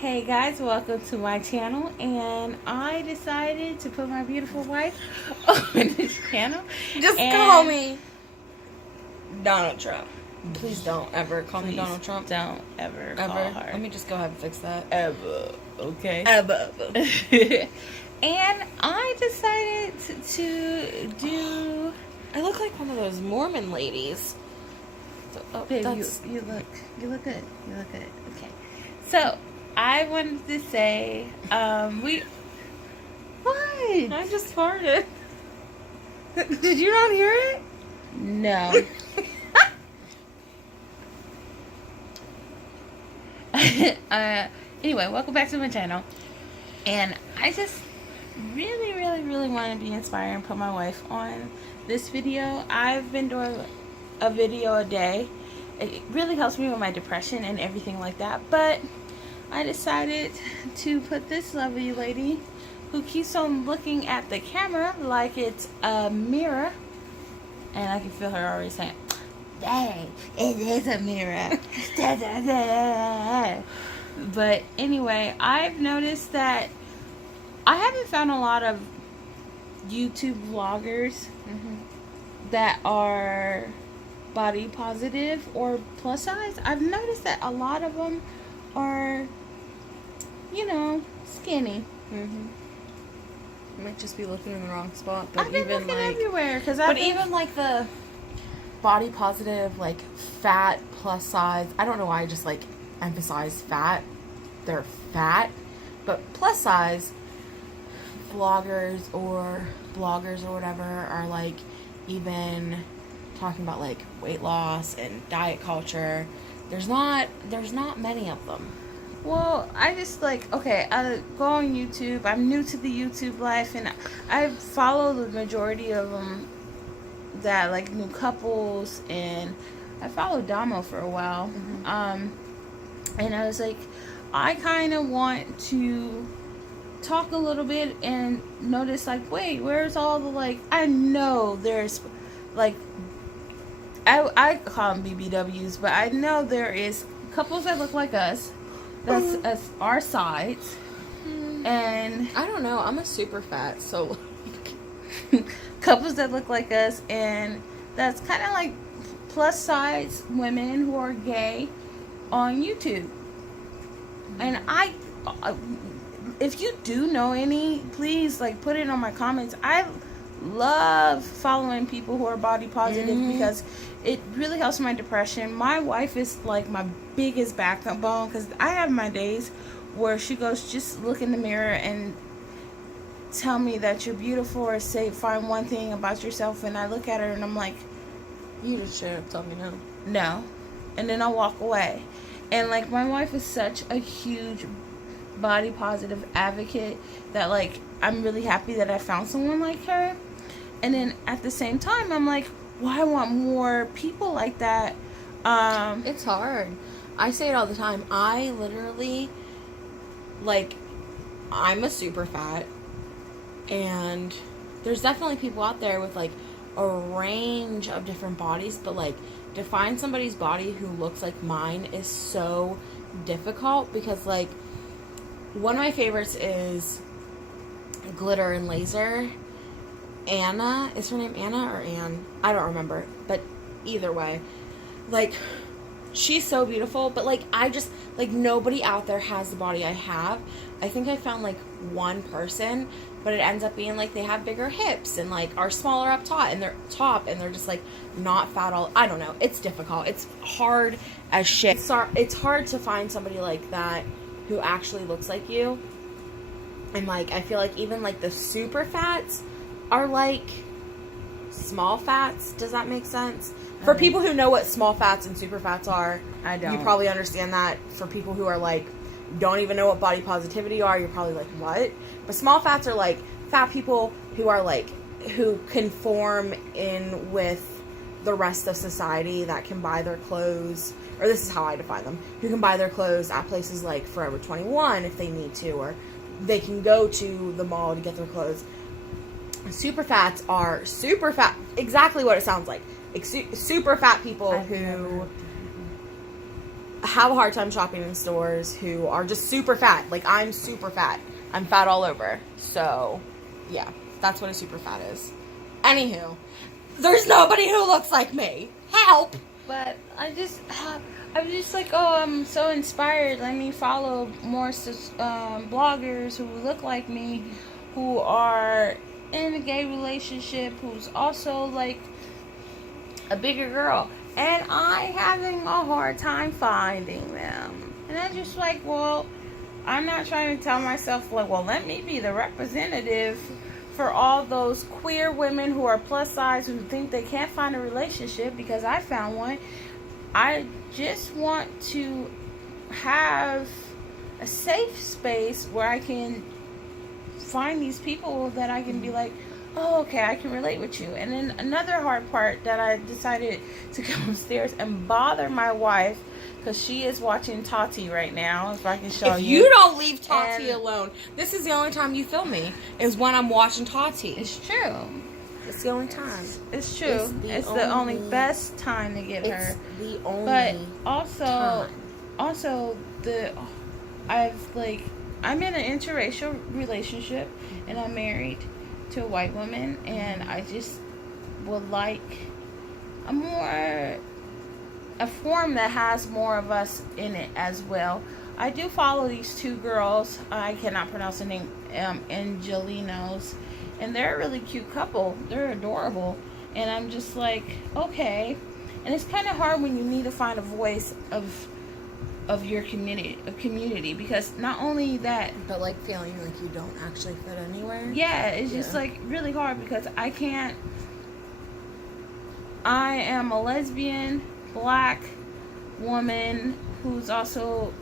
Hey guys, welcome to my channel, and I decided to put my beautiful wife on this channel. Just call me Donald Trump. Please don't ever call me Donald Trump. Don't ever call her. Let me just go ahead and fix that. Ever. Okay. Ever. And I decided to do... I look like one of those Mormon ladies. Oh, babe, you look good. You look good. Okay. So, I wanted to say, What? I just farted. Did you not hear it? No. Anyway, welcome back to my channel. And I just really want to be inspired and put my wife on this video. I've been doing a video a day. It really helps me with my depression and everything like that. But I decided to put this lovely lady who keeps on looking at the camera like it's a mirror. And I can feel her already saying, "Dang, it is a mirror." But anyway, I've noticed that I haven't found a lot of YouTube vloggers that are body positive or plus size. I've noticed that a lot of them are, skinny. Might just be looking in the wrong spot, but I've been even looking like everywhere even like the body positive, like fat plus size. I don't know why I just like emphasize fat. They're fat, but plus size vloggers or bloggers or whatever are like even talking about like weight loss and diet culture. There's not many of them. Well, I just I go on YouTube. I'm new to the YouTube life, and I follow the majority of them that like new couples, and I followed Damo for a while. And I was like, I kind of want to talk a little bit and notice like, wait, where's all the I know there's I call them BBWs, but I know there is couples that look like us. That's our size. And I don't know. I'm a super fat, so couples that look like us, and that's kind of like plus size women who are gay on YouTube. And if you do know any, please put it on my comments. I love following people who are body positive because it really helps my depression. My wife is like my biggest backbone because I have my days where she goes, just look in the mirror and tell me that you're beautiful, or find one thing about yourself, and I look at her and I'm like, you just straight up tell me no, and then I'll walk away. And my wife is such a huge body positive advocate that I'm really happy that I found someone like her. And then at the same time, I'm like, well, I want more people like that. It's hard. I say it all the time. I literally, I'm a super fat, and there's definitely people out there with a range of different bodies, but to find somebody's body who looks like mine is so difficult because one of my favorites is Glitter and Laser. Anna, is her name Anna or Anne? I don't remember, but either way, she's so beautiful, but I just nobody out there has the body I have. I think I found one person, but it ends up being they have bigger hips and are smaller up top, and they're just not fat all. I don't know. It's difficult. It's hard as shit. It's hard to find somebody like that who actually looks like you. And I feel even the super fats are small fats. Does that make sense? For people who know what small fats and super fats are, I don't. You probably understand that. For people who are don't even know what body positivity are, you're probably what? But small fats are fat people who are who conform in with the rest of society, that can buy their clothes, or this is how I define them, who can buy their clothes at places like Forever 21 if they need to, or they can go to the mall to get their clothes. Super fats are super fat, exactly what it sounds like. Super fat people have a hard time shopping in stores who are just super fat. Like, I'm super fat. I'm fat all over. So, yeah, that's what a super fat is. Anywho, there's nobody who looks like me. Help! But I'm just like, oh, I'm so inspired. Let me follow more bloggers who look like me, who are in a gay relationship, who's also like a bigger girl. And I having a hard time finding them. And I'm just like, well, I'm not trying to tell myself, like, well, let me be the representative for all those queer women who are plus size who think they can't find a relationship because I found one. I just want to have a safe space where I can find these people that I can be like, oh, okay, I can relate with you. And then another hard part that I decided to come upstairs and bother my wife, because she is watching Tati right now, if I can show If you. you don't leave Tati alone, this is the only time you film me, is when I'm watching Tati. It's true. It's the only time. It's true. It's the only best time to get her. It's the only But time. also I'm in an interracial relationship, and I'm married to a white woman, and I just would like a form that has more of us in it as well. I do follow these two girls. I cannot pronounce the name, Angelinos, and they're a really cute couple. They're adorable, and I'm just like, okay. And it's kind of hard when you need to find a voice of your community, because not only that, but like feeling like you don't actually fit anywhere. Yeah, it's just like really hard because I am a lesbian black woman who's also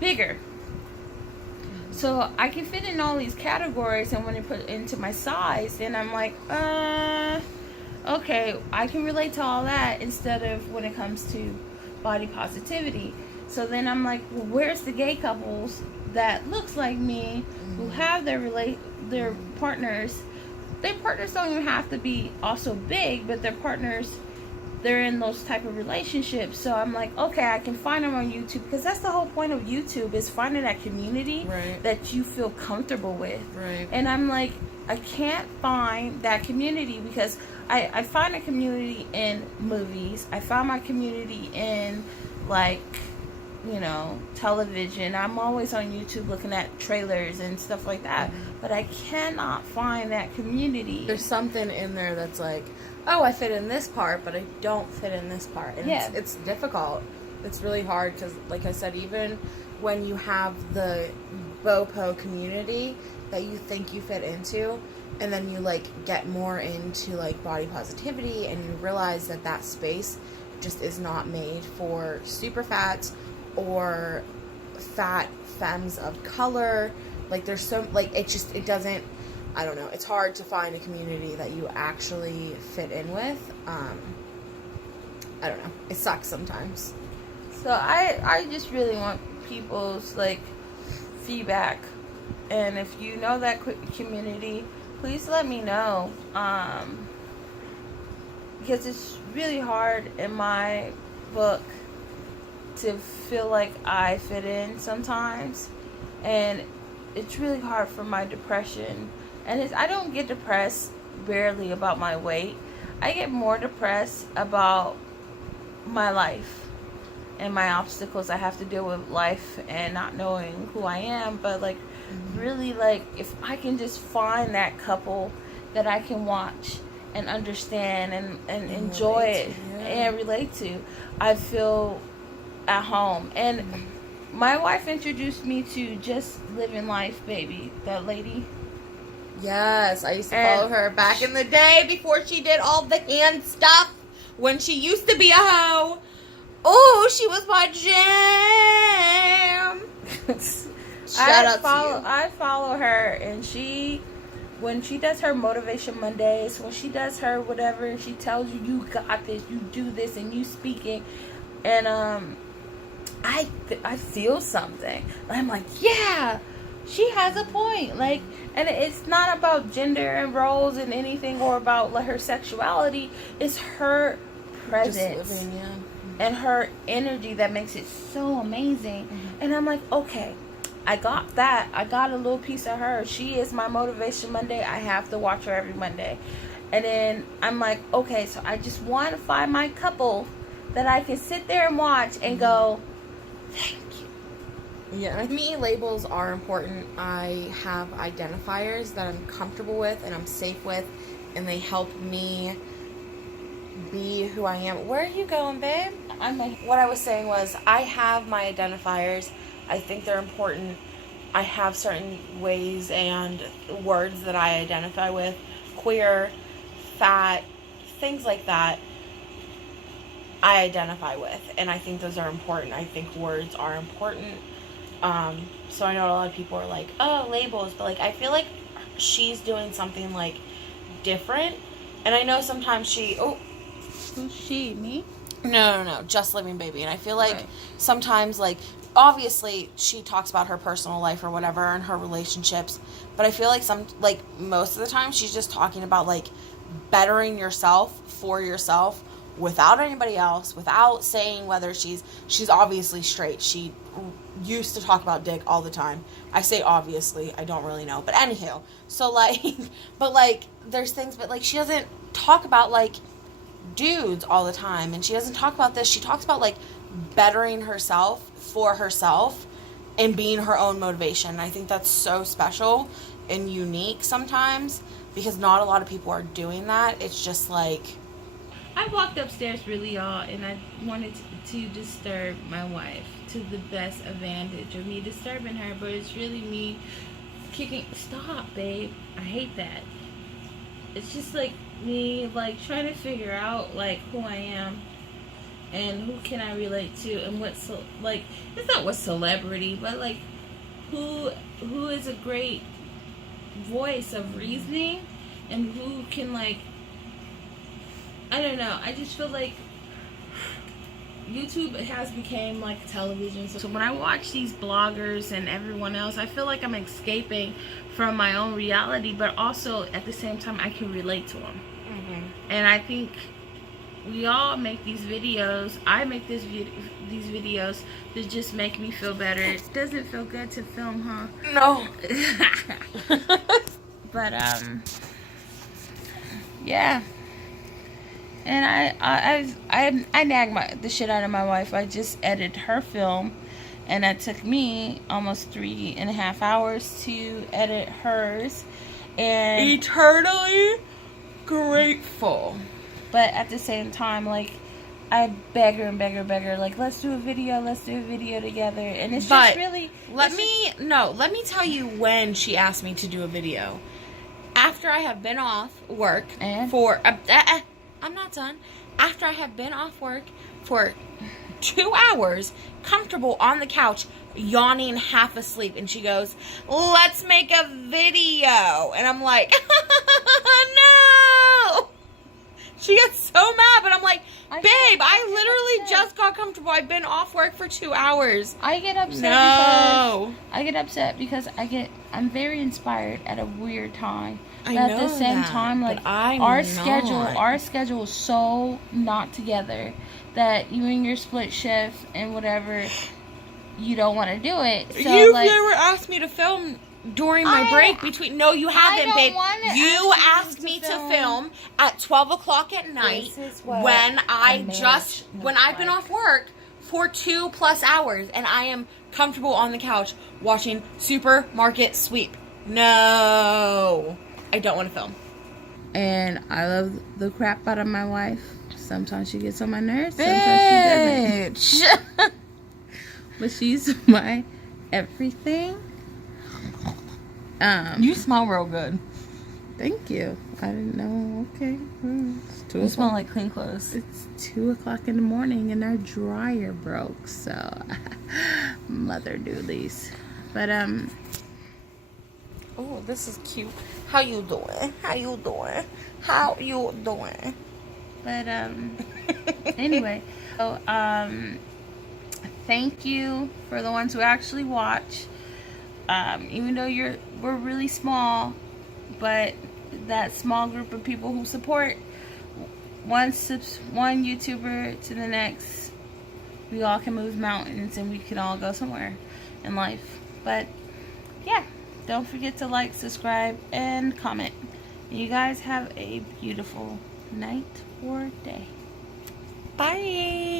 bigger, so I can fit in all these categories, and when it put into my size, then I'm like, okay, I can relate to all that instead of when it comes to body positivity. So then I'm like, well, where's the gay couples that looks like me, who have their partners? Their partners don't even have to be also big, but their partners, they're in those type of relationships. So I'm like, okay, I can find them on YouTube, because that's the whole point of YouTube, is finding that community that you feel comfortable with. Right. And I'm like, I can't find that community, because I find a community in movies. I found my community in, like, television. I'm always on YouTube looking at trailers and stuff like that, but I cannot find that community. There's something in there that's like, oh, I fit in this part, but I don't fit in this part. And it's difficult. It's really hard because, like I said, even when you have the BOPO community that you think you fit into, and then you like get more into like body positivity, and you realize that that space just is not made for super fats or fat femmes of color. Like, there's so, like, it doesn't, I don't know, it's hard to find a community that you actually fit in with. I don't know, it sucks sometimes. So I just really want people's, like, feedback, and if you know that community, please let me know, because it's really hard in my book to feel like I fit in sometimes, and it's really hard for my depression. And I don't get depressed barely about my weight. I get more depressed about my life and my obstacles I have to deal with life and not knowing who I am. But like, really, like, if I can just find that couple that I can watch and understand and enjoy it and relate to, I feel at home. And my wife introduced me to Just Living Life, baby, that lady. Yes, I used to follow her back in the day before she did all the hand stuff, when she used to be a hoe. Oh, she was my jam. Shout out to you. I follow her, and when she does her Motivation Mondays, when she does her whatever, and she tells you, you got this, you do this, and you speaking, and I feel something. I'm like, yeah, she has a point. Like, and it's not about gender and roles and anything, or about like her sexuality. It's her presence. Just living, and her energy that makes it so amazing. And I'm like, okay, I got that. I got a little piece of her. She is my motivation Monday. I have to watch her every Monday. And then I'm like, okay, so I just want to find my couple that I can sit there and watch and go, thank you. Yeah, to me, labels are important. I have identifiers that I'm comfortable with and I'm safe with, and they help me be who I am. Where are you going, babe? What I was saying was, I have my identifiers. I think they're important. I have certain ways and words that I identify with. Queer, fat, things like that I identify with. And I think those are important. I think words are important. So I know a lot of people are like, oh, labels. But, like, I feel like she's doing something, like, different. And I know sometimes Who's she? Me? No. Just Living Baby. And I feel like sometimes, like, obviously she talks about her personal life or whatever and her relationships. But I feel like most of the time she's just talking about, like, bettering yourself for yourself without anybody else, without saying whether she's obviously straight. She used to talk about dick all the time. I say obviously, I don't really know. But anywho, so, like, but, like, there's things, but, like, she doesn't talk about, like, dudes all the time, and she doesn't talk about this. She talks about, like, bettering herself for herself and being her own motivation. And I think that's so special and unique sometimes, because not a lot of people are doing that. It's just like, I walked upstairs really, y'all, and I wanted to disturb my wife to the best advantage of me disturbing her, but it's really me kicking. Stop, babe. I hate that. It's just like me, like, trying to figure out, like, who I am and who can I relate to, and it's not what celebrity, but, like, who is a great voice of reasoning, and who can, like, I don't know. I just feel like YouTube has become like television. So when I watch these bloggers and everyone else, I feel like I'm escaping from my own reality, but also at the same time I can relate to them. And I think we all make these videos. I make these videos to just make me feel better. It doesn't feel good to film, huh? no. But yeah. And I nag the shit out of my wife. I just edited her film, and that took me almost 3.5 hours to edit hers. And Eternally grateful. But at the same time, like, I beg her, like, let's do a video together. And it's just really... Let me tell you when she asked me to do a video. After I have been off work for... I'm not done. After I have been off work for 2 hours, comfortable on the couch, yawning, half asleep, and she goes, let's make a video. And I'm like, no! She gets so mad, but I'm like, babe, I literally just got comfortable. I've been off work for 2 hours. I get upset because I'm very inspired at a weird time. But at the same time, like, our schedule is so not together that you and your split shift and whatever, you don't want to do it. So, you've never asked me to film during my break between. No, you haven't, babe. You asked me to film at 12 o'clock at night when I've been off work for 2+ hours, and I am comfortable on the couch watching Supermarket Sweep. No, I don't want to film. And I love the crap out of my wife. Sometimes she gets on my nerves, sometimes she doesn't. But she's my everything. You smell real good. Thank you. I didn't know. Okay. It's 2 You smell like clean clothes. It's 2 o'clock in the morning and our dryer broke, so mother doolies. But oh, this is cute. How you doing? But anyway, so thank you for the ones who actually watch. Even though we're really small, but that small group of people who support one YouTuber to the next, we all can move mountains and we can all go somewhere in life. But yeah, don't forget to like, subscribe, and comment. You guys have a beautiful night or day. Bye.